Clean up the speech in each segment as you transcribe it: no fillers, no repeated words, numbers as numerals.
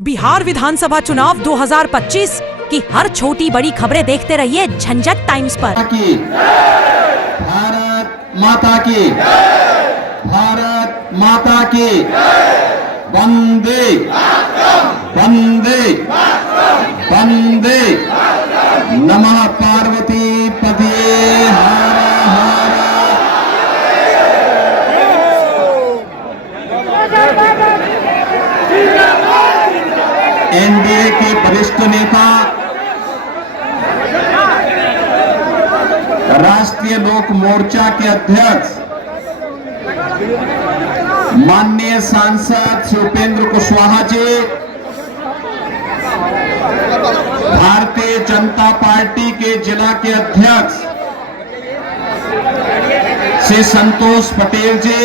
बिहार विधानसभा चुनाव 2025 की हर छोटी बड़ी खबरें देखते रहिए झंझट टाइम्स पर। भारत माता की, भारत माता की, वंदे वंदे वंदे, नमः पार्वती पतिये हर एनडीए के वरिष्ठ नेता, राष्ट्रीय लोक मोर्चा के अध्यक्ष माननीय सांसद श्री उपेंद्र कुशवाहा जी, भारतीय जनता पार्टी के जिला के अध्यक्ष श्री संतोष पटेल जी,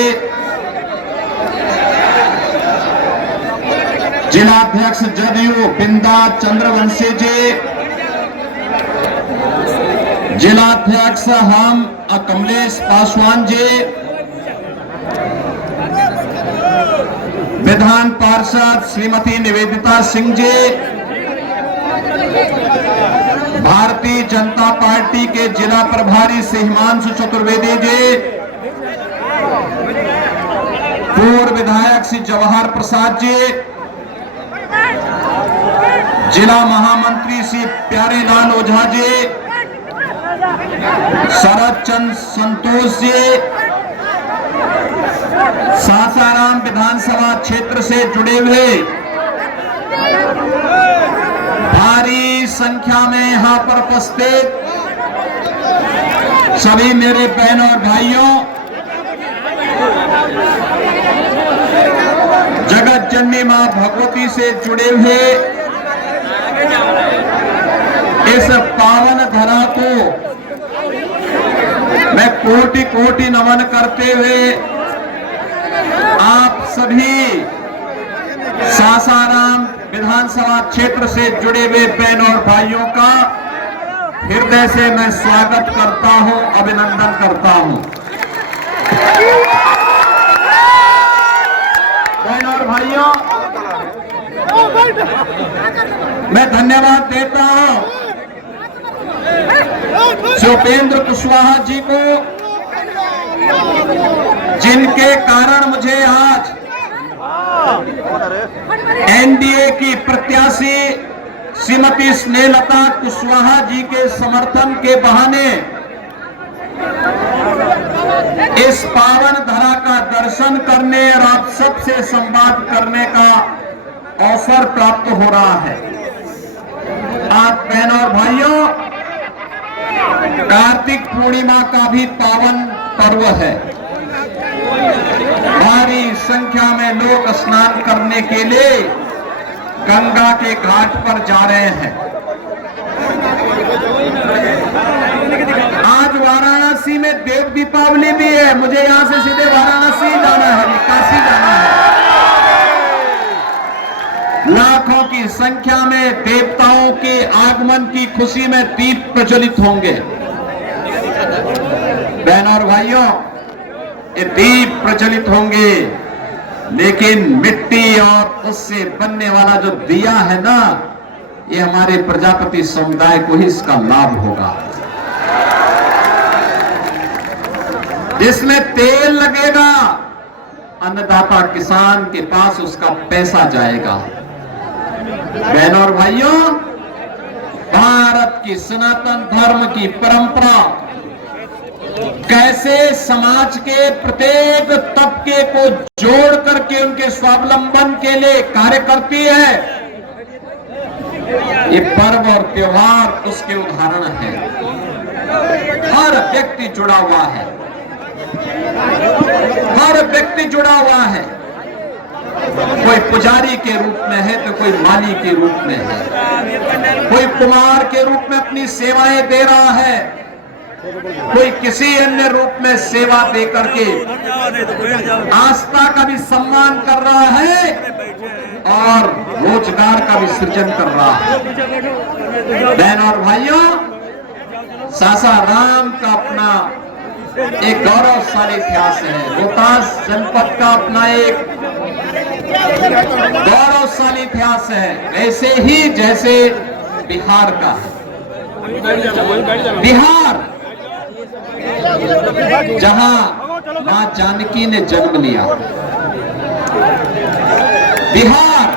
जिलाध्यक्ष जदयू बिंदा चंद्रवंशी जी, जिलाध्यक्ष हम कमलेश पासवान जी, विधान पार्षद श्रीमती निवेदिता सिंह जी, भारतीय जनता पार्टी के जिला प्रभारी श्री हिमांशु चतुर्वेदी जी, पूर्व विधायक श्री जवाहर प्रसाद जी, जिला महामंत्री श्री प्यारेलाल ओझा जी, शरद चंद्र संतोष जी, सासाराम विधानसभा क्षेत्र से जुड़े हुए भारी संख्या में यहां पर उपस्थित सभी मेरे बहनों और भाइयों, जगत जननी मां भगवती से जुड़े हुए इस पावन धरा को मैं कोटि कोटि नमन करते हुए आप सभी सासाराम विधानसभा क्षेत्र से जुड़े हुए बहनों और भाइयों का हृदय से मैं स्वागत करता हूं, अभिनंदन करता हूं। बहनों और भाइयों, मैं धन्यवाद देता हूं श्री उपेंद्र कुशवाहा जी को, जिनके कारण मुझे आज एनडीए की प्रत्याशी श्रीमती स्नेहलता कुशवाहा जी के समर्थन के बहाने इस पावन धरा का दर्शन करने और आप सबसे संवाद करने का अवसर प्राप्त हो रहा है। आप बहनों और भाइयों, कार्तिक पूर्णिमा का भी पावन पर्व है। भारी संख्या में लोग स्नान करने के लिए गंगा के घाट पर जा रहे हैं। आज वाराणसी में देव दीपावली भी है। मुझे यहां से सीधे वाराणसी जाना है, काशी जाना है। लाखों की संख्या में देवताओं के आगमन की खुशी में दीप प्रज्वलित होंगे। बहनों और भाइयों, ये दीप प्रज्वलित होंगे, लेकिन मिट्टी और उससे बनने वाला जो दिया है ना, ये हमारे प्रजापति समुदाय को ही इसका लाभ होगा। जिसमें तेल लगेगा, अन्नदाता किसान के पास उसका पैसा जाएगा। बहनों और भाइयों, भारत की सनातन धर्म की परंपरा कैसे समाज के प्रत्येक तबके को जोड़ करके उनके स्वावलंबन के लिए कार्य करती है, ये पर्व और त्योहार उसके उदाहरण है। हर व्यक्ति जुड़ा हुआ है, हर व्यक्ति जुड़ा हुआ है। कोई पुजारी के रूप में है तो कोई माली के रूप में है, कोई कुमार के रूप में अपनी सेवाएं दे रहा है, कोई किसी अन्य रूप में सेवा दे करके आस्था का भी सम्मान कर रहा है और रोजगार का भी सृजन कर रहा है। बहनों और भाइयों, सासाराम का अपना एक गौरवशाली इतिहास है। रोहतास जनपद का अपना एक गौरवशाली इतिहास है, ऐसे ही जैसे बिहार का है। बिहार जहां मां जानकी ने जन्म लिया, बिहार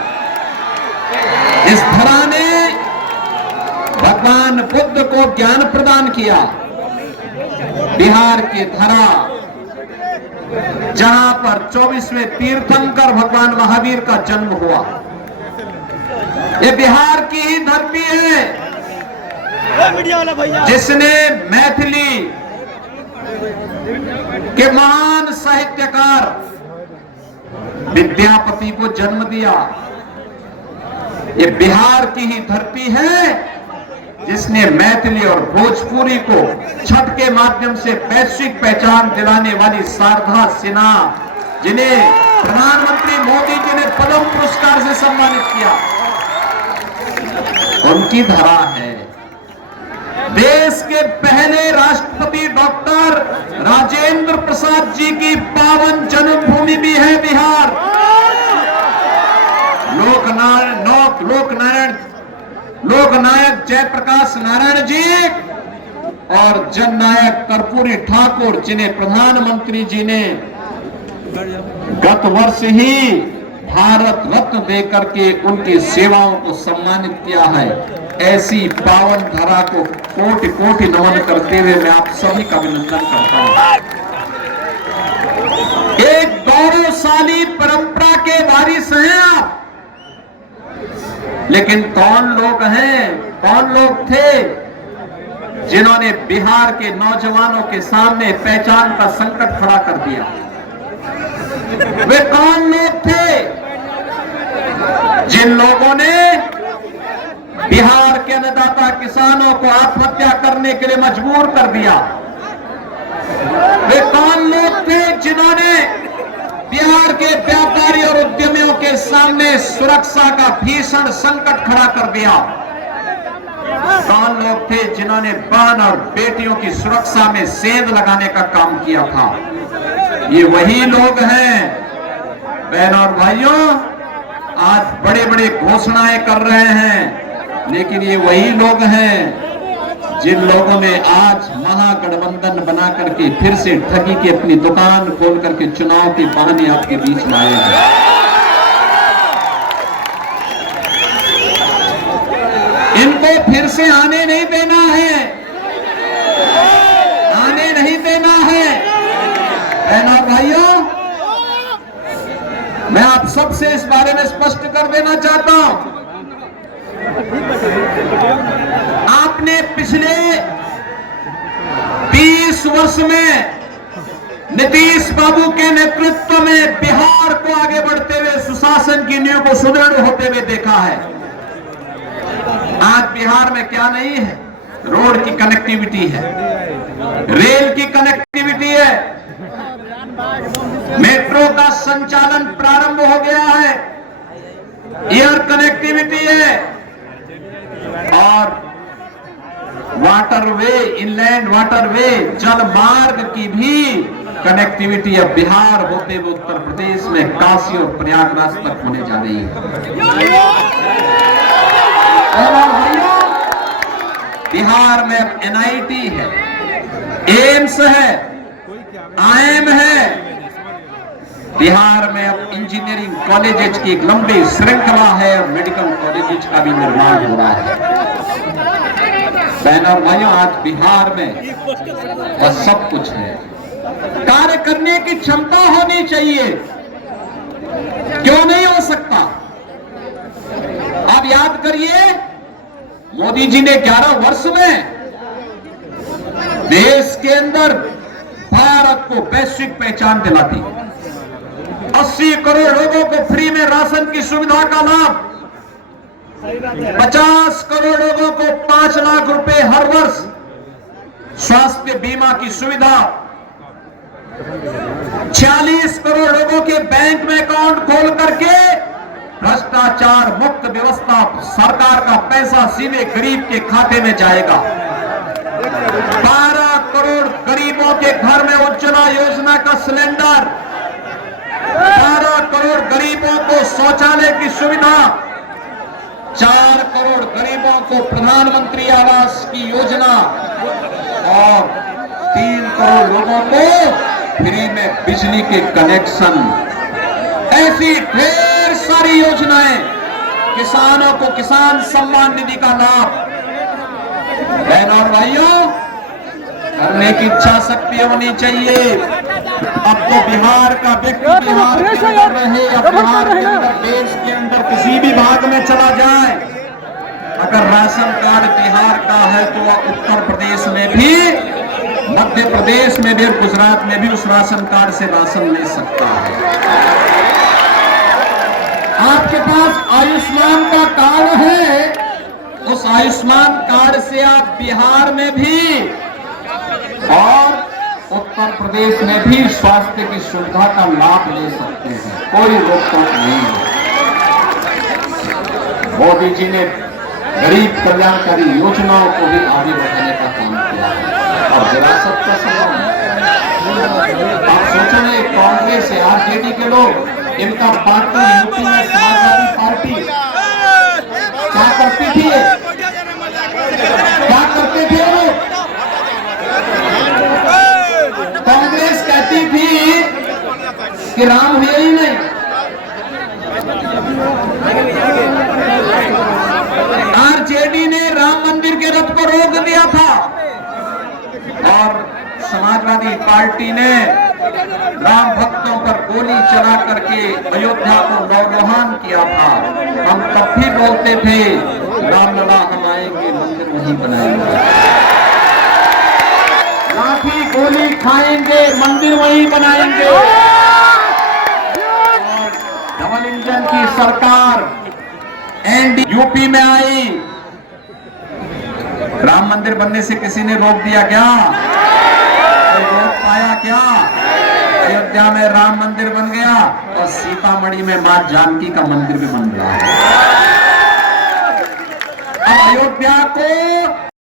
इस धरा ने भगवान बुद्ध को ज्ञान प्रदान किया, बिहार की धरा जहां पर 24वें तीर्थंकर भगवान महावीर का जन्म हुआ, ये बिहार की ही धरती है जिसने मैथिली के महान साहित्यकार विद्यापति को जन्म दिया। ये बिहार की ही धरती है जिसने मैथिली और भोजपुरी को छठ के माध्यम से वैश्विक पहचान दिलाने वाली शारदा सिन्हा, जिन्हें प्रधानमंत्री मोदी जी ने पद्म पुरस्कार से सम्मानित किया, उनकी धरा है। देश के पहले राष्ट्रपति डॉक्टर राजेंद्र प्रसाद जी की पावन जन्मभूमि भी है बिहार। लोकनायक जयप्रकाश नारायण जी और जननायक कर्पूरी ठाकुर, जिन्हें प्रधानमंत्री जी ने गत वर्ष ही भारत रत्न देकर के उनकी सेवाओं को सम्मानित किया है, ऐसी पावन धरा को कोटि कोटि नमन करते हुए मैं आप सभी का अभिनंदन करता हूं। एक गौरवशाली परंपरा के वारिस हैं आप, लेकिन कौन लोग हैं, कौन लोग थे जिन्होंने बिहार के नौजवानों के सामने पहचान का संकट खड़ा कर दिया? वे कौन लोग थे जिन लोगों ने बिहार के अन्नदाता किसानों को आत्महत्या करने के लिए मजबूर कर दिया? वे कौन लोग थे जिन्होंने बिहार के व्यापारी और उद्यमियों के सामने सुरक्षा का भीषण संकट खड़ा कर दिया? कौन लोग थे जिन्होंने बहन और बेटियों की सुरक्षा में सेंध लगाने का काम किया था? ये वही लोग हैं बहनों और भाइयों, आज बड़े बड़े घोषणाएं कर रहे हैं, लेकिन ये वही लोग हैं जिन लोगों ने आज महागठबंधन बना करके फिर से ठगी की अपनी दुकान खोल करके चुनाव के बहाने आपके बीच लाए हैं। इनको फिर से आने नहीं देना है, आने नहीं देना है। बहनों भाइयों, मैं आप सबसे इस बारे में स्पष्ट कर देना चाहता हूं, आपने पिछले 20 वर्ष में नीतीश बाबू के नेतृत्व में बिहार को आगे बढ़ते हुए सुशासन की नींव को सुदृढ़ होते हुए देखा है। आज बिहार में क्या नहीं है? रोड की कनेक्टिविटी है, रेल की कनेक्टिविटी है, मेट्रो का संचालन प्रारंभ हो गया है, एयर कनेक्टिविटी है और वाटरवे, इनलैंड वाटरवे, जल मार्ग की भी कनेक्टिविटी अब बिहार होते हुए उत्तर प्रदेश में काशी और प्रयागराज तक होने जा रही है। बिहार में अब एनआईटी है, एम्स है, आईएम है। बिहार में अब इंजीनियरिंग कॉलेजेस की एक लंबी श्रृंखला है और मेडिकल कॉलेजेस का भी निर्माण हो रहा है। बहनों और भाइयों, आज बिहार में और सब कुछ है। कार्य करने की क्षमता होनी चाहिए, क्यों नहीं हो सकता? आप याद करिए, मोदी जी ने 11 वर्ष में देश के अंदर भारत को वैश्विक पहचान दिला दी। 80 करोड़ लोगों को फ्री में राशन की सुविधा का लाभ, 50 करोड़ लोगों को 5 लाख रुपए हर वर्ष स्वास्थ्य बीमा की सुविधा, 46 करोड़ लोगों के बैंक में अकाउंट खोल करके भ्रष्टाचार मुक्त व्यवस्था, सरकार का पैसा सीधे गरीब के खाते में जाएगा। 12 करोड़ गरीबों के घर में उज्ज्वला योजना का सिलेंडर, 12 करोड़ गरीबों को शौचालय की सुविधा, 4 करोड़ गरीबों को प्रधानमंत्री आवास की योजना और 3 करोड़ लोगों को फ्री में बिजली के कनेक्शन। ऐसी ढेर सारी योजनाएं, किसानों को किसान सम्मान निधि का लाभ। बहनों और भाइयों, करने की इच्छा शक्ति होनी चाहिए। अब तो बिहार का व्यक्ति बिहार के अंदर रहे या बिहार के अंदर देश के अंदर किसी भी भाग में चला जाए, अगर राशन कार्ड बिहार का है तो वह उत्तर प्रदेश में भी, मध्य प्रदेश में भी और गुजरात में भी उस राशन कार्ड से राशन ले सकता है। आपके पास आयुष्मान का कार्ड है, उस आयुष्मान कार्ड से आप बिहार में भी और उत्तर प्रदेश में भी स्वास्थ्य की सुविधा का लाभ ले सकते हैं, कोई रोकटोक नहीं है। मोदी जी ने गरीब कल्याणकारी योजनाओं को भी आगे बढ़ाने का काम किया है और विरासत का संबंध। आप सोचो ना, कांग्रेस या आरजेडी के लोग, इनका पार्टी यूपी में समाजवादी पार्टी क्या करती थी, क्या करते थे वो? कांग्रेस कहती थी कि राम हुए ही नहीं। आरजेडी ने राम मंदिर के रथ को रोक दिया था और समाजवादी पार्टी ने राम भक्तों पर गोली चला करके अयोध्या को नौरोहान किया था। हम तब भी बोलते थे, रामलला हम आएंगे, मंदिर नहीं बनाएंगे, लाठी गोली खाएंगे, मंदिर वहीं बनाएंगे। और डबल इंजन की सरकार एनडी यूपी में आई, राम मंदिर बनने से किसी ने रोक दिया क्या? रोक पाया क्या? अयोध्या में राम मंदिर बन गया और सीतामढ़ी में मां जानकी का मंदिर भी बन गया। अब अयोध्या को